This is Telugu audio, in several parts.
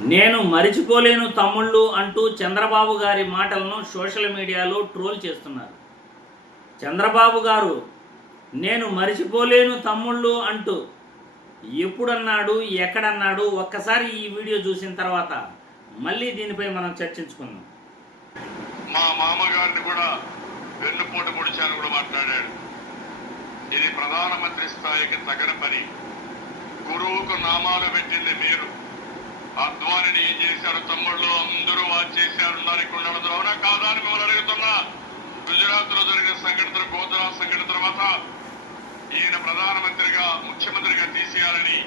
నేను మరిచిపోలేను తమ్ముళ్ళు అంటూ చంద్రబాబు గారి మాటలను సోషల్ మీడియాలో ట్రోల్ చేస్తున్నారు. చంద్రబాబు గారు నేను మరిచిపోలేను తమ్ముళ్ళు అంటూ ఎప్పుడన్నాడు ఎక్కడన్నాడు ఒక్కసారి ఈ వీడియో చూసిన తర్వాత మళ్ళీ దీనిపై మనం చర్చించుకుందాం. మా మామగారిని కూడా వెన్నుపోట పొడిచాను కూడా మాట్లాడాడు ఇది ప్రధానమంత్రి స్థాయికి తగిన పని. గురువుకు నామాలు పెట్టింది మీరు. ఏం చేశారు తమ్ముళ్ళు అందరూ వాచ్ చేశారు. దానికి ఉండడం అవునా? కాదా అని మిమ్మల్ని అడుగుతున్నా. గుజరాత్లో జరిగిన సంఘటన గోధరా సంఘటన తర్వాత ఈయన ప్రధానమంత్రిగా ముఖ్యమంత్రిగా తీసేయాలని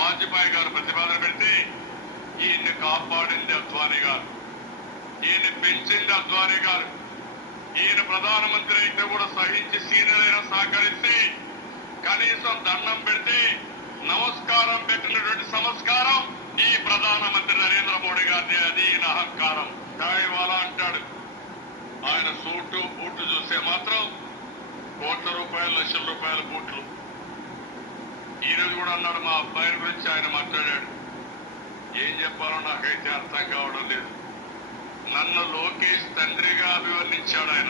వాజ్పేయి గారు ప్రతిపాదన పెడితే ఈయన్ని కాపాడింది అద్వానీ గారు. ఈయన పెంచింది అద్వానీ గారు. ఈయన ప్రధానమంత్రి అయితే కూడా సహించి సీనియర్ అయినా సహకరిస్తే కనీసం దండం పెడితే నమస్కారం పెట్టినటువంటి సంస్కారం అదే అది ఈయన అహంకారం. ఇవాళ అంటాడు. ఆయన సూటు బూట్లు చూస్తే మాత్రం కోట్ల రూపాయలు లక్షల రూపాయల బూట్లు. ఈరోజు కూడా అన్నాడు మా అబ్బాయి గురించి ఆయన మాట్లాడాడు. ఏం చెప్పాలో నాకైతే అర్థం కావడం లేదు. నన్ను లోకేష్ తండ్రిగా అభివర్ణించాడు ఆయన.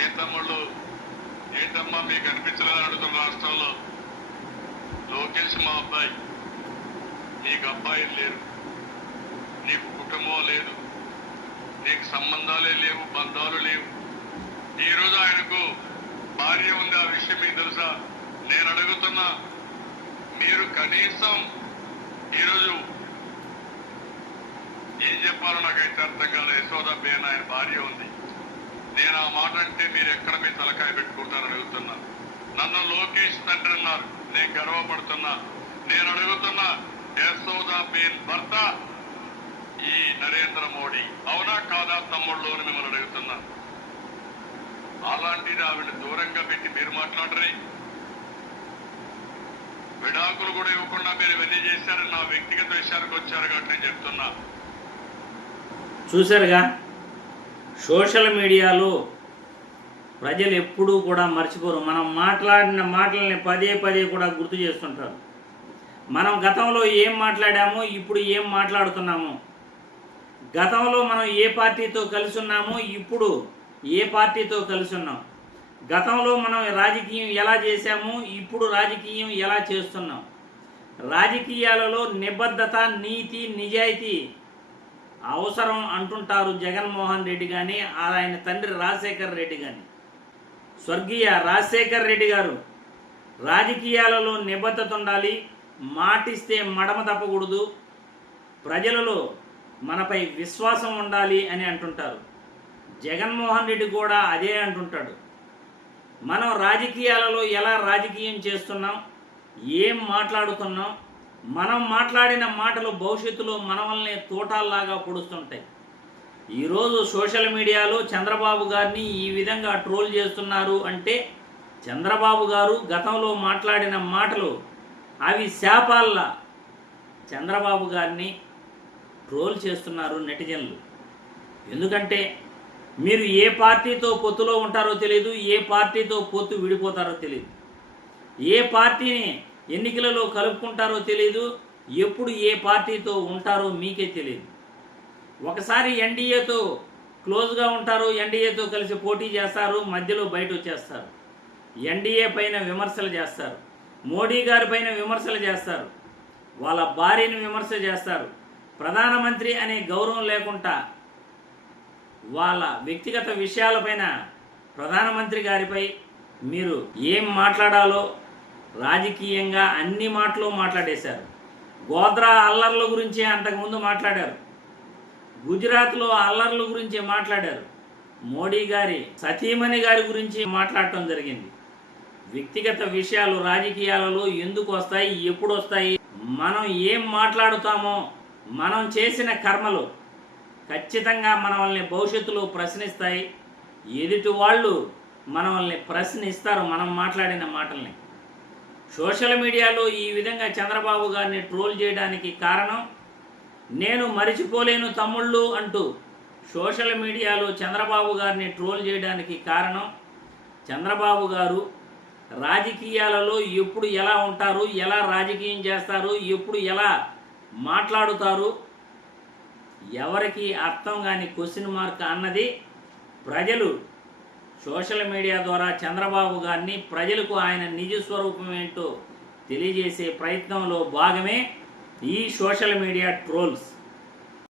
ఏ తమ్ముళ్ళు ఏంటమ్మా మీకు అనిపించలేదని అడుగుతున్న రాష్ట్రంలో లోకేష్ మా అబ్బాయి. మీకు అబ్బాయి లేరు. నీకు కుటుంబం లేదు. నీకు సంబంధాలే లేవు బంధాలు లేవు. ఈ రోజు ఆయనకు భార్య ఉంది. ఆ విషయం మీకు తెలుసా? నేను అడుగుతున్నా మీరు కనీసం ఈరోజు ఏం చెప్పాలో నాకైతే అర్థం కాదు యశోద బేన్ ఆయన భార్య ఉంది. నేను ఆ మాట అంటే మీరు ఎక్కడ మీ తలకాయ పెట్టుకుంటారని అడుగుతున్నా. నన్ను లోకేష్ తండ్రి అన్నారు. నేను గర్వపడుతున్నా. నేను అడుగుతున్నా యశోద బేన్ భర్త ఈ నరేంద్ర మోడీ అవునా కాదా తమ్ముళ్ళు అని మిమ్మల్ని అడుగుతున్నా. అలాంటిది ఆవిడ దూరంగా పెట్టి మీరు మాట్లాడరే. విడాకులు కూడా ఇవ్వకుండా మీరు ఇవన్నీ చేశారని నా వ్యక్తిగత విషయానికి వచ్చారు కాబట్టి నేను చెప్తున్నా. చూశారుగా సోషల్ మీడియాలో ప్రజలు ఎప్పుడూ కూడా మర్చిపోరు. మనం మాట్లాడిన మాటల్ని పదే పదే కూడా గుర్తు చేస్తుంటారు. మనం గతంలో ఏం మాట్లాడామో ఇప్పుడు ఏం మాట్లాడుతున్నామో గతంలో మనం ఏ పార్టీతో కలిసి ఉన్నామో ఇప్పుడు ఏ పార్టీతో కలిసి ఉన్నాం గతంలో మనం రాజకీయం ఎలా చేశామో ఇప్పుడు రాజకీయం ఎలా చేస్తున్నాం? రాజకీయాలలో నిబద్ధత నీతి నిజాయితీ అవసరం అంటుంటారు జగన్మోహన్ రెడ్డి కానీ ఆయన తండ్రి రాజశేఖర్ రెడ్డి కానీ స్వర్గీయ రాజశేఖర్ రెడ్డి గారు రాజకీయాలలో నిబద్ధత ఉండాలి మాటిస్తే మడమ తప్పకూడదు. ప్రజలలో మనపై విశ్వాసం ఉండాలి అని అంటుంటారు. జగన్మోహన్ రెడ్డి కూడా అదే అంటుంటాడు. మనం రాజకీయాలలో ఎలా రాజకీయం చేస్తున్నాం? ఏం మాట్లాడుతున్నాం? మనం మాట్లాడిన మాటలు భవిష్యత్తులో మన తోటాల్లాగా పొడుస్తుంటాయి. ఈరోజు సోషల్ మీడియాలో చంద్రబాబు గారిని ఈ విధంగా ట్రోల్ చేస్తున్నారు అంటే చంద్రబాబు గారు గతంలో మాట్లాడిన మాటలు అవి శాపాల్లా. చంద్రబాబు గారిని ట్రోల్ చేస్తున్నారు నెటిజన్లు. ఎందుకంటే మీరు ఏ పార్టీతో పొత్తులో ఉంటారో తెలియదు ఏ పార్టీతో పొత్తు విడిపోతారో తెలియదు ఏ పార్టీని ఎన్నికలలో కలుపుకుంటారో తెలియదు ఎప్పుడు ఏ పార్టీతో ఉంటారో మీకే తెలియదు ఒకసారి ఎన్డీఏతో క్లోజ్గా ఉంటారు ఎన్డీఏతో కలిసి పోటీ చేస్తారు మధ్యలో బయట వచ్చేస్తారు ఎన్డీఏ పైన విమర్శలు చేస్తారు. మోడీ గారి పైన విమర్శలు చేస్తారు. వాళ్ళ భార్యని విమర్శ చేస్తారు. ప్రధానమంత్రి అనే గౌరవం లేకుండా వాళ్ళ వ్యక్తిగత విషయాలపైన ప్రధానమంత్రి గారిపై మీరు ఏం మాట్లాడాలో రాజకీయంగా అన్ని మాటలు మాట్లాడేశారు. గోద్రా అల్లర్ల గురించి అంతకుముందు మాట్లాడారు. గుజరాత్లో అల్లర్ల గురించి మాట్లాడారు. మోడీ గారి సతీమణి గారి గురించి మాట్లాడటం జరిగింది. వ్యక్తిగత విషయాలు రాజకీయాలలో ఎందుకు వస్తాయి ఎప్పుడు వస్తాయి మనం ఏం మాట్లాడుతామో మనం చేసిన కర్మలు ఖచ్చితంగా మనల్ని భవిష్యత్తులో ప్రశ్నిస్తాయి. ఎదుటి వాళ్ళు మనల్ని ప్రశ్నిస్తారు మనం మాట్లాడిన మాటల్ని. సోషల్ మీడియాలో ఈ విధంగా చంద్రబాబు గారిని ట్రోల్ చేయడానికి కారణం నేను మరిచిపోలేను తమ్ముళ్ళు అంటూ సోషల్ మీడియాలో చంద్రబాబు గారిని ట్రోల్ చేయడానికి కారణం చంద్రబాబు గారు రాజకీయాలలో ఎప్పుడు ఎలా ఉంటారు ఎలా రాజకీయం చేస్తారు ఎప్పుడు ఎలా మాట్లాడుతారు. ఎవరికి అర్థం కాని క్వశ్చన్ మార్క్ అన్నది ప్రజలు సోషల్ మీడియా ద్వారా చంద్రబాబు గారిని ప్రజలకు ఆయన నిజ స్వరూపం ఏంటో తెలియజేసే ప్రయత్నంలో భాగమే ఈ సోషల్ మీడియా ట్రోల్స్.